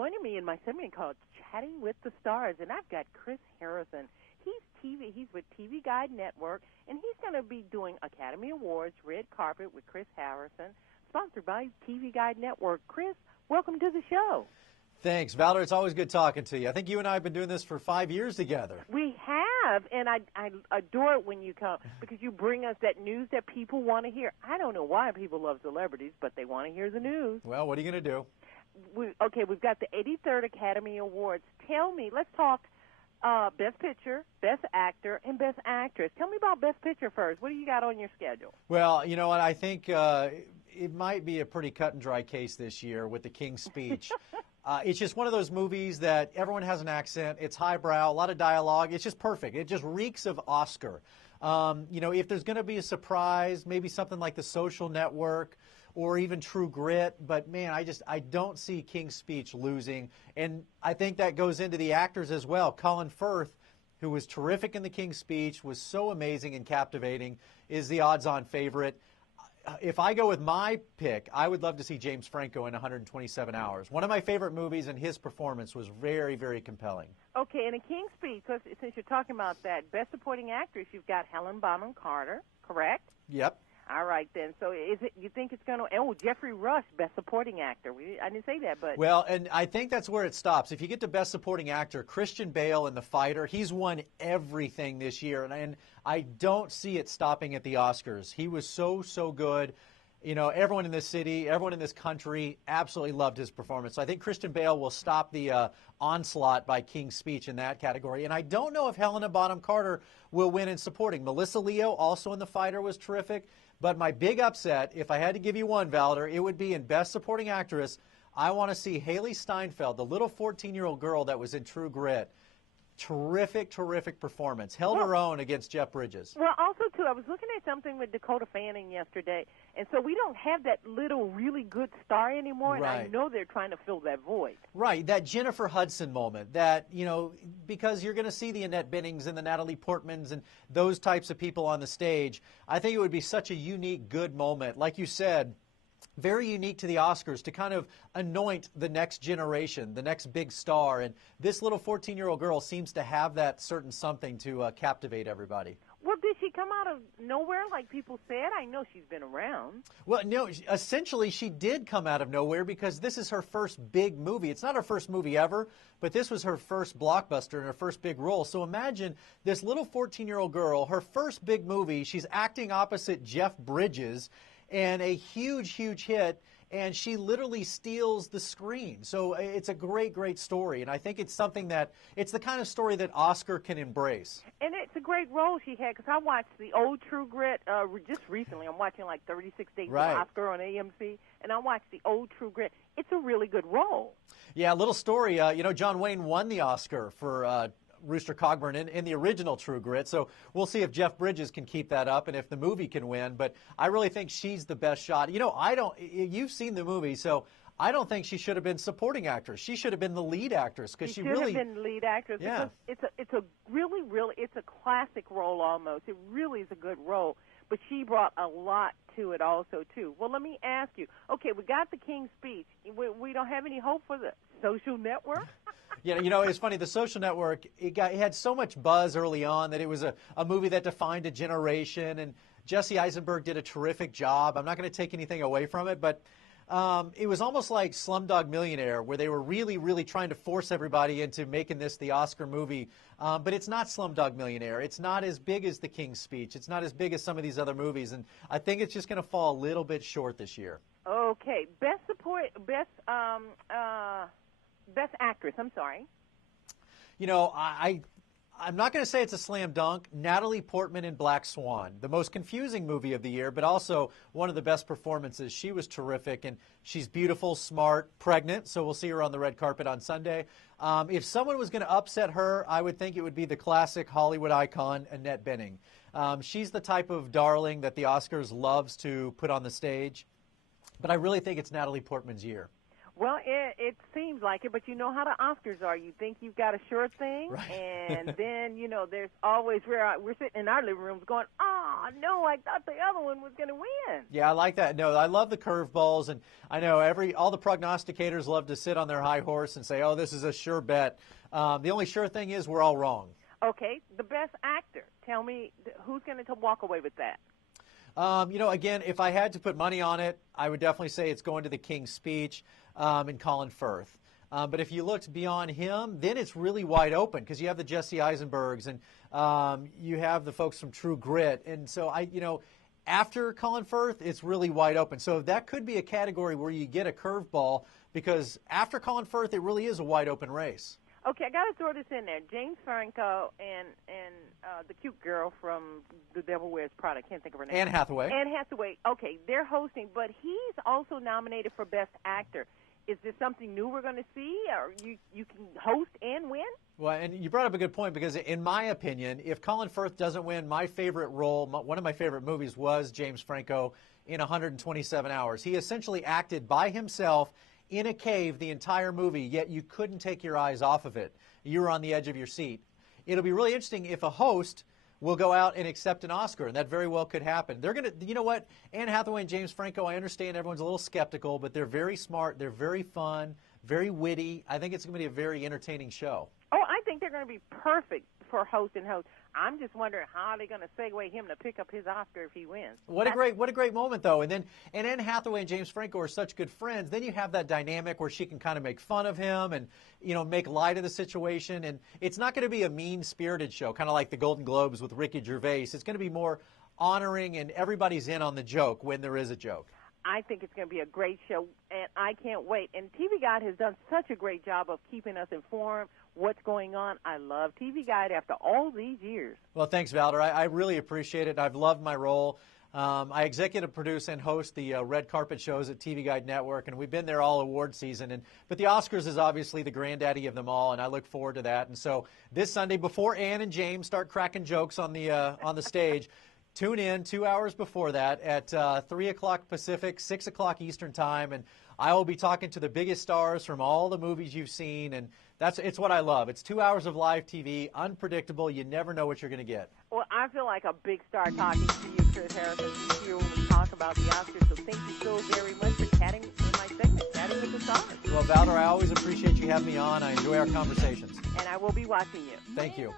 joining me in my segment called Chatting with the Stars, and I've got Chris Harrison. He's with TV Guide Network, and he's going to be doing Academy Awards Red Carpet with Chris Harrison, sponsored by TV Guide Network. Chris, welcome to the show. Thanks, Valder. It's always good talking to you. I think you and I have been doing this for 5 years together. We have, and I adore it when you come because you bring us that news that people want to hear. I don't know why people love celebrities, but they want to hear the news. Well, what are you going to do? We've got the 83rd Academy Awards. Tell me, let's talk Best Picture, Best Actor, and Best Actress. Tell me about Best Picture first. What do you got on your schedule? Well, you know what? I think it might be a pretty cut and dry case this year with The King's Speech. It's just one of those movies that everyone has an accent. It's highbrow, a lot of dialogue. It's just perfect. It just reeks of Oscar. If there's going to be a surprise, maybe something like The Social Network or even True Grit. But, man, I don't see King's Speech losing. And I think that goes into the actors as well. Colin Firth, who was terrific in The King's Speech, was so amazing and captivating, is the odds-on favorite. If I go with my pick, I would love to see James Franco in 127 Hours. One of my favorite movies, and his performance was very, very compelling. Okay, in A King's Speech, since you're talking about that, Best Supporting Actress, you've got Helen Bonham Carter, correct? Yep. All right, then. So you think it's going to – Jeffrey Rush, Best Supporting Actor. I didn't say that, but – Well, and I think that's where it stops. If you get to Best Supporting Actor, Christian Bale in The Fighter, he's won everything this year, and I don't see it stopping at the Oscars. He was so, so good. You know, everyone in this city, everyone in this country absolutely loved his performance. So I think Christian Bale will stop the onslaught by King's Speech in that category. And I don't know if Helena Bonham Carter will win in supporting. Melissa Leo, also in The Fighter, was terrific. But my big upset, if I had to give you one, Valder, it would be in Best Supporting Actress. I want to see Haley Steinfeld, the little 14-year-old girl that was in True Grit. Terrific, terrific performance. Held her own against Jeff Bridges. Well, also, too, I was looking at something with Dakota Fanning yesterday, and so we don't have that little really good star anymore, and I know they're trying to fill that void. Right, that Jennifer Hudson moment, that, because you're going to see the Annette Benings and the Natalie Portmans and those types of people on the stage, I think it would be such a unique, good moment. Like you said, very unique to the Oscars to kind of anoint the next generation, the next big star. And this little 14-year-old girl seems to have that certain something to captivate everybody. Well, did she come out of nowhere like people said? I know she's been around. Well, no, essentially she did come out of nowhere because this is her first big movie. It's not her first movie ever, but this was her first blockbuster and her first big role. So imagine this little 14-year-old girl, her first big movie, she's acting opposite Jeff Bridges, and a huge, huge hit, and she literally steals the screen. So it's a great, great story, and I think it's something that it's the kind of story that Oscar can embrace. And it's a great role she had, because I watched the old True Grit just recently. I'm watching like 36 Days of Oscar on AMC, and I watched the old True Grit. It's a really good role. Yeah, a little story. John Wayne won the Oscar for Rooster Cogburn in the original True Grit. So we'll see if Jeff Bridges can keep that up and if the movie can win. But I really think she's the best shot. You've seen the movie, so I don't think she should have been supporting actress. She should have been the lead actress because she really should have been lead actress. Yeah. Because it's a really, it's a classic role almost. It really is a good role. But she brought a lot to it also, too. Well, let me ask you. Okay, we got the King's Speech. We don't have any hope for the Social Network? It's funny. The Social Network, it had so much buzz early on that it was a movie that defined a generation, and Jesse Eisenberg did a terrific job. I'm not going to take anything away from it, but it was almost like Slumdog Millionaire, where they were really, really trying to force everybody into making this the Oscar movie. But it's not Slumdog Millionaire. It's not as big as The King's Speech. It's not as big as some of these other movies, and I think it's just going to fall a little bit short this year. Okay, Best Actress. I'm sorry. I'm not going to say it's a slam dunk. Natalie Portman in Black Swan, the most confusing movie of the year, but also one of the best performances. She was terrific, and she's beautiful, smart, pregnant, so we'll see her on the red carpet on Sunday. If someone was going to upset her, I would think it would be the classic Hollywood icon, Annette Bening. She's the type of darling that the Oscars loves to put on the stage, but I really think it's Natalie Portman's year. Well, it seems like it, but you know how the Oscars are. You think you've got a sure thing, right. And then, there's always, we're sitting in our living rooms going, oh, no, I thought the other one was going to win. Yeah, I like that. No, I love the curveballs, and I know all the prognosticators love to sit on their high horse and say, oh, this is a sure bet. The only sure thing is we're all wrong. Okay, the best actor. Tell me, who's going to walk away with that? Again, if I had to put money on it, I would definitely say it's going to the King's Speech and Colin Firth. But if you looked beyond him, then it's really wide open because you have the Jesse Eisenbergs and you have the folks from True Grit. And so, after Colin Firth, it's really wide open. So that could be a category where you get a curveball because after Colin Firth, it really is a wide open race. Okay, I got to throw this in there. James Franco and the cute girl from The Devil Wears Prada, I can't think of her name. Anne Hathaway. Anne Hathaway. Okay, they're hosting, but he's also nominated for Best Actor. Is this something new we're going to see, or you can host and win? Well, and you brought up a good point because, in my opinion, if Colin Firth doesn't win, my favorite role, one of my favorite movies was James Franco in 127 Hours. He essentially acted by himself in a cave the entire movie, yet you couldn't take your eyes off of it. You were on the edge of your seat. It'll be really interesting if a host will go out and accept an Oscar, and that very well could happen. They're going to, you know what, Anne Hathaway and James Franco, I understand everyone's a little skeptical, but they're very smart, they're very fun, very witty. I think it's going to be a very entertaining show. Oh, I think they're going to be perfect for host and host. I'm just wondering how they're going to segue him to pick up his Oscar if he wins. What a great moment, though. And Anne Hathaway and James Franco are such good friends. Then you have that dynamic where she can kind of make fun of him and, make light of the situation. And it's not going to be a mean-spirited show, kind of like the Golden Globes with Ricky Gervais. It's going to be more honoring, and everybody's in on the joke when there is a joke. I think it's going to be a great show, and I can't wait. And TV Guide has done such a great job of keeping us informed, what's going on. I love TV Guide after all these years. Well, thanks, Valder. I really appreciate it. I've loved my role. I executive produce and host the red carpet shows at TV Guide Network, and we've been there all award season. But the Oscars is obviously the granddaddy of them all, and I look forward to that. And so this Sunday, before Ann and James start cracking jokes on the stage, tune in 2 hours before that at 3 o'clock Pacific, 6 o'clock Eastern Time, and I will be talking to the biggest stars from all the movies you've seen, and it's what I love. It's 2 hours of live TV, unpredictable. You never know what you're going to get. Well, I feel like a big star talking to you, Chris Harrison, each year when we talk about the Oscars, so thank you so very much for chatting in my segment, Chatting with the Stars. Well, Valder, I always appreciate you having me on. I enjoy our conversations. And I will be watching you. Thank you.